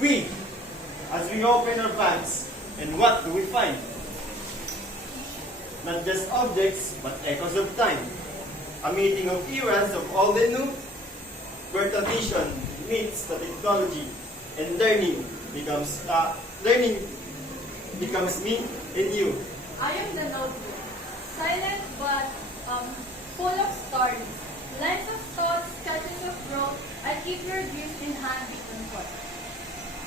We, as we open our bags, and what do we find? Not just objects, but echoes of time. A meeting of eras of old and new, where tradition meets the technology, and learning becomes me and you. I am the notebook, silent but full of stories. Lines of thoughts, sketches of growth. I keep your dreams in hand between thoughts.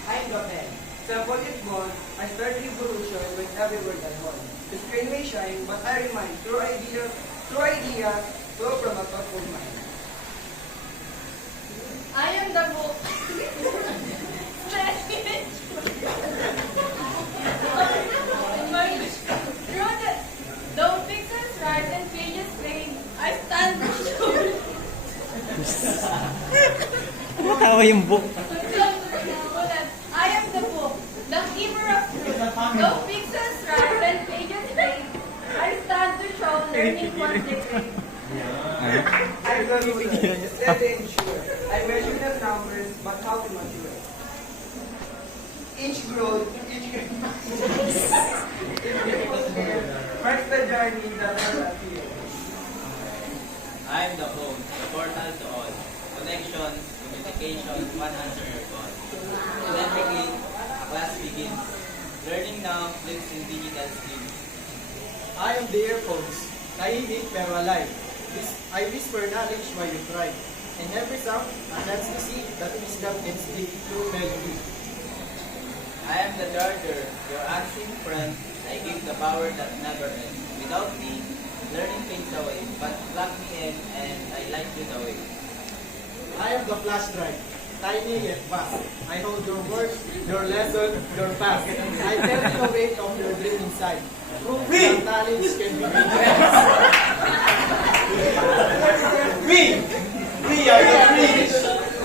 I am the pen. Sample it born, I start revolution with every word I want. The screen may shine, but I remind through idea, flow from a thoughtful mind. I am the book. Though pixels rise and pages fade, I stand sure. Matawa yung book. I am the book, the keeper of truth. Though pixels rise and pages fade, I stand to show learning what they crave. I'm the ruler, steady and sure. I measure the numbers, but how to mature. Each growth, marks the journey that will appear. I am the home, the portal to all. Connections, communication, one answer your call. Identically, class begins. Learning now flips in digital skills. I am the earphones, tahimik pero alive. I whisper knowledge while you try. And every sound, a chance to see that wisdom can speak through melody. I am the charger, your unseen friend. I give the power that never ends. Without me, learning fades away. But plug me in and I light you the way. I am the flash drive, tiny yet fast. I hold your words, your lesson, your past. I carry the weight of your dream inside. Proof that knowledge can be replaced. We are the bridge,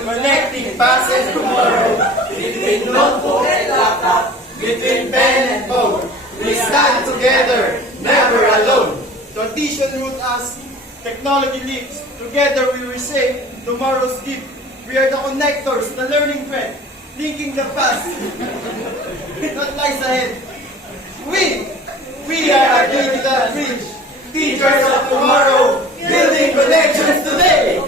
connecting past and tomorrow. Between notebook and laptop, between pen and phone. We stand together, never alone. Tradition root us, technology leaps. Together we reshape tomorrow's gift. We are the connectors, the learning thread, linking the past. What lies ahead? We are a digital bridge, teachers of tomorrow, building connections today.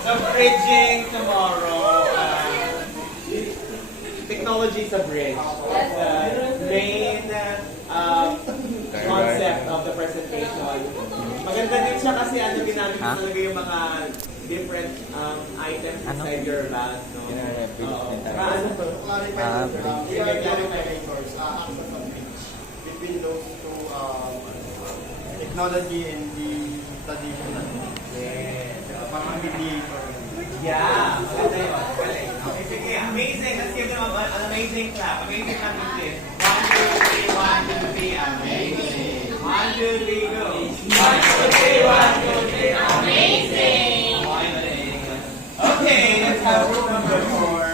So bridging tomorrow. Technology is a bridge. That's the main concept of the presentation. Maganda din siya kasi ginamit mo talaga yung mga different items inside your bag. No? We are clarifiers, acts of a bridge between those two technology and the traditional. Yes. Parang mediator. Yeah. Maganda yun. Galing. Okay, sige. Amazing. Let's give them an amazing clap. Amazing clap with this. 1, 2, 3, 1, 2, 3. Amazing. 1, 2, 3, go. 1, 2, 3, 1, 2, 3. Amazing. Okay, let's have room number 4.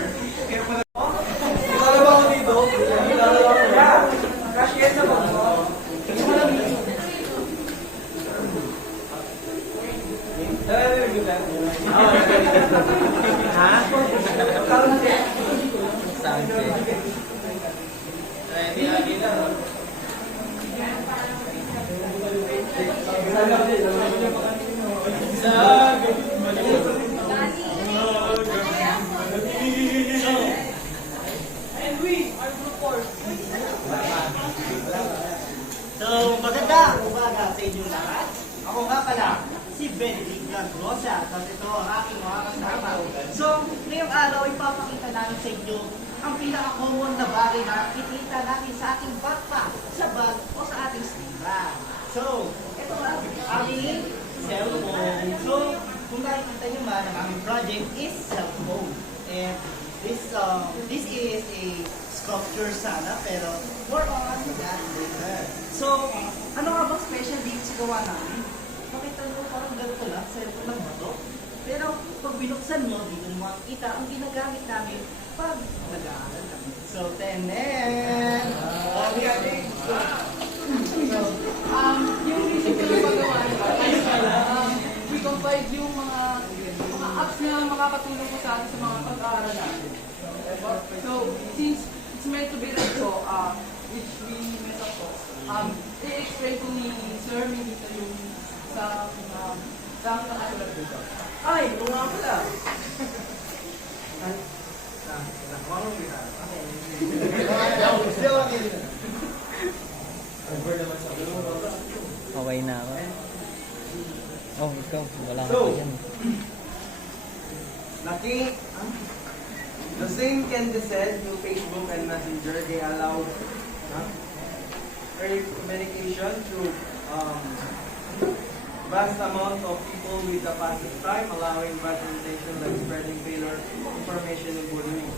So, magandang umaga sa inyong lahat. Ako nga pala, si Benedict Rosa. At ito ang aking mga kasama. So, ngayong araw, ipapakita namin sa inyo ang pinaka-common na bagay na nakikita natin sa ating backpack, sa bag o sa ating slipbag. So, ito nga, aming cellphone. So, kung nakikita nyo man, ang aming project is cellphone. And this is a sculpture sana, pero more on that later. So, ano nga bang special dito sa gawa namin? Makita nyo parang ganito lang, cellphone lang ba ito? Pero pag binuksan mo, dito nyo makikita ang ginagamit namin pag nag-aaral kami. So, tenen! Yung reason ko na makakatulong po sa atin sa mga pag-aaral natin. So, since it's meant to be read po, which we met up po, i-explain po ni Sir Minito yung sa aking nakasulat dito. Ay, kung nga pala. Okay na ako. Oh, ikaw. Wala ka So, pa dyan. The same can be said through Facebook and Messenger. They allow communication through vast amount of people with the passing time, allowing bad intention like spreading failure information and bullying.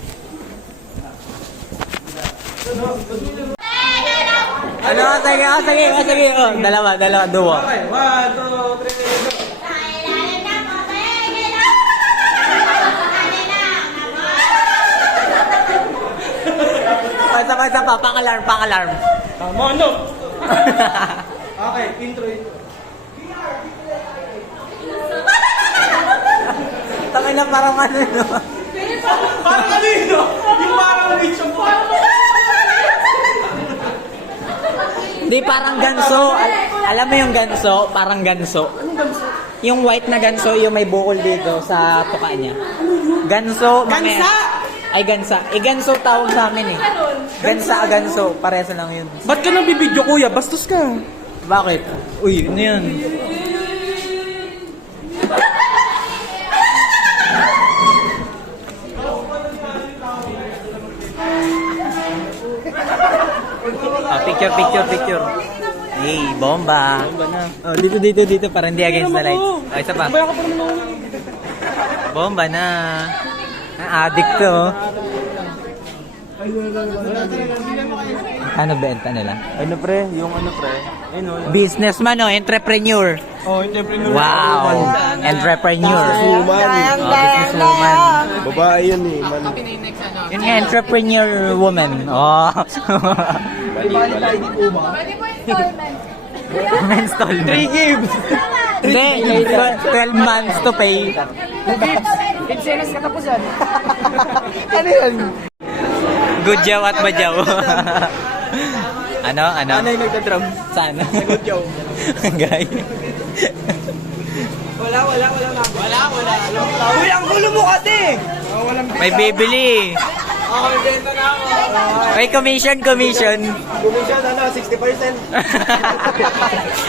Ano? Sige. Oh, dalawa, duo. Okay, 1, 2, 3, go! Isa pa, pang-alarm. Mono! Okay, intro. Tangin na parang ano, no? Parang ano yun, no? Yung parang witch of Hindi, parang ganso. Alam mo yung ganso? Parang ganso. Anong ganso? Yung white na ganso, yung may bukol dito sa tuka niya. Ganso. Gansa! Ay, gansa. Ganso tawag sa amin eh. Ganso. Paresa lang yun. Ba't ka nang bibidyo, kuya? Bastos ka. Bakit? Uy, ano yan? Picture. Hey, bomba. Oh, dito para hindi against the lights. Oh, isa pa. Bomba na. Ang addict to. Ano benta nila? Ano pre? Yung ano pre? Businessman o entrepreneur. Oh, entrepreneur. Wow. Entrepreneur. Businesswoman. Businesswoman. Babae yan eh. Man. Yun nga, entrepreneur woman. Oh. Pwede po installment. Installment. 3 gigs. Hindi, 12 months to pay. Insenas katapusan. Ano yun? Good job at bajaw. Ano? Ano yung nagda-drum? Saan? Good job. Guy. Wala. Uy, ang gulo mo kasi! May bibili. Ako, benta na ako. May commission. Commission, 60%.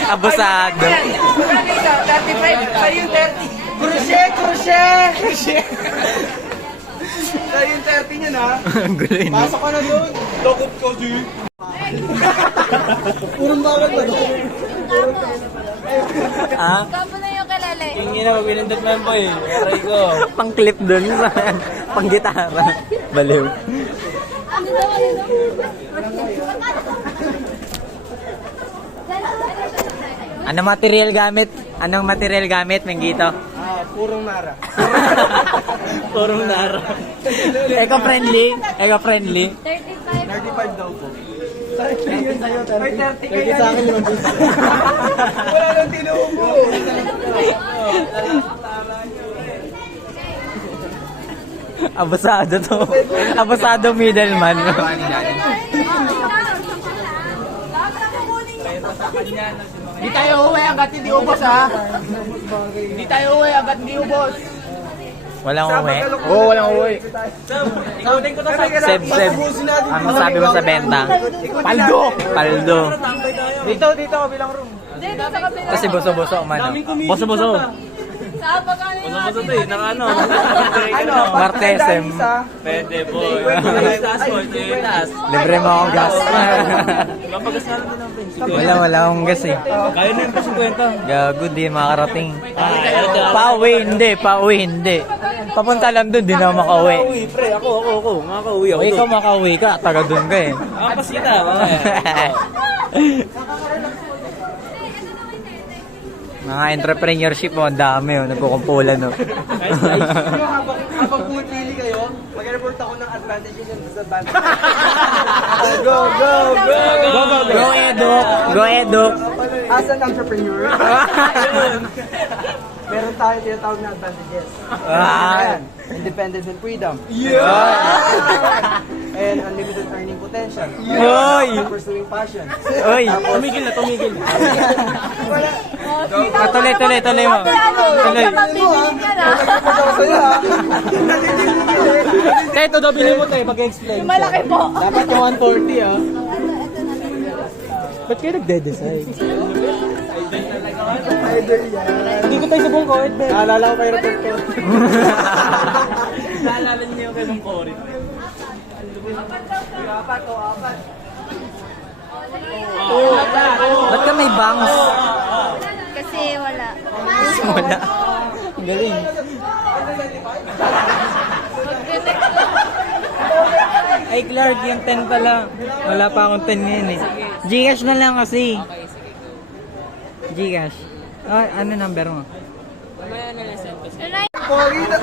Abusado. 35, sa'yo yung 30. Crochet! Sa'yo yung 30 niya na. Ang gulo yun. Pasok ka na doon. Lokot ko, di. Purong bakit ba doon? Ah? Kampo na yung kalala. Yung ina, pinindot mo yan po eh. Aray ko. Pang clip dun sa pang gitara. Baliw. Ano daw? Anong material gamit, Menggito? Purong nara. Purong naro. Eco-friendly. 35 daw po. Ay, 30 kayo. Sa akin naman. Wala nang tinuubo. Abusado to. Abusado middleman. Di tayo uwi hanggat hindi ubos, ha? Di tayo uwi hanggat hindi ubos. Walang uwi. Oo, walang uwi. Ikaw ko to sa Seb. Ano sabi mo sa benta? Paldo. Dito, bilang room. Dito sa kapila. Kasi boso-boso man. Boso-boso. Sa pagkano yung mga Ito eh, nang ano. Martesem. Pwede boy. Libre mo akong gas. Mapagas na lang ng friends. Wala akong gas eh. Kaya na yung 50. Gago, di makarating. Pauwi hindi. Papunta lang dun, di na makauwi. Makauwi, pre. Ako. Makauwi ako. O ikaw makauwi ka, taga dun ka eh. Apas kita, mamaya. Mga entrepreneurship mo, ang dami oh, nagkukumpulan oh. Kapag pumipili kayo, mag-report ako ng advantages and disadvantages. Go! Go Edo! As an entrepreneur, meron tayong tinatawag na advantages. Ah. Ayan, independence and freedom. And unlimited earning potential. Hoy! Pursuing passion. Hoy! Tumigil na, tumigil. Tuloy mo. Tuloy. Tayo, ito daw bilhin mo tayo pag-explain. Yung malaki po. Dapat yung 140 ah. Ba't kayo nagde-design? Idol yan. Hindi ko tayo sa buong COVID, Ben. Naalala ko kayo report ko. Naalala niyo yung kayong COVID. Ba't ka may bangs? Kasi wala. Wala. Ang galing. Ay Clark, yung 10 pala. Wala pa akong 10 ngayon eh. Gcash na lang kasi. Gcash. Ah, ano number mo? Pogi na.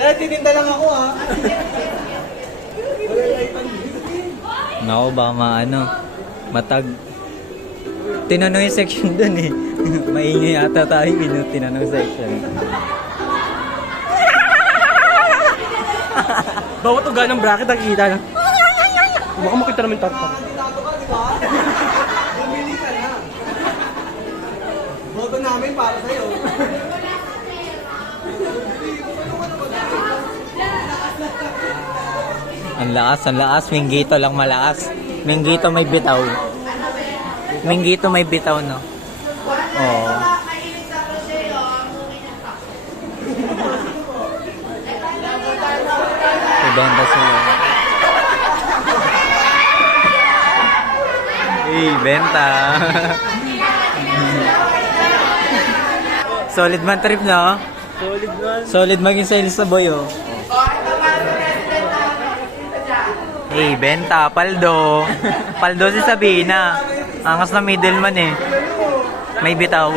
Natitinda lang ako ha. Nako, baka maano. Matag. Tinanong yung section dun eh. Maingay ata tayo tinanong section. Bawat uga ng bracket nakikita na. Baka makita namin tatak. Bumili ka na. Boto namin para sa'yo. Ang lakas. Minggito lang malakas. Minggito may bitaw. Minggito may bitaw, no? Oo. Ibenta sila. Benta. Solid man trip, no? Solid maging sales sa boy, oh. Benta, paldo. Paldo si Sabina. Angas na middleman eh. May bitaw.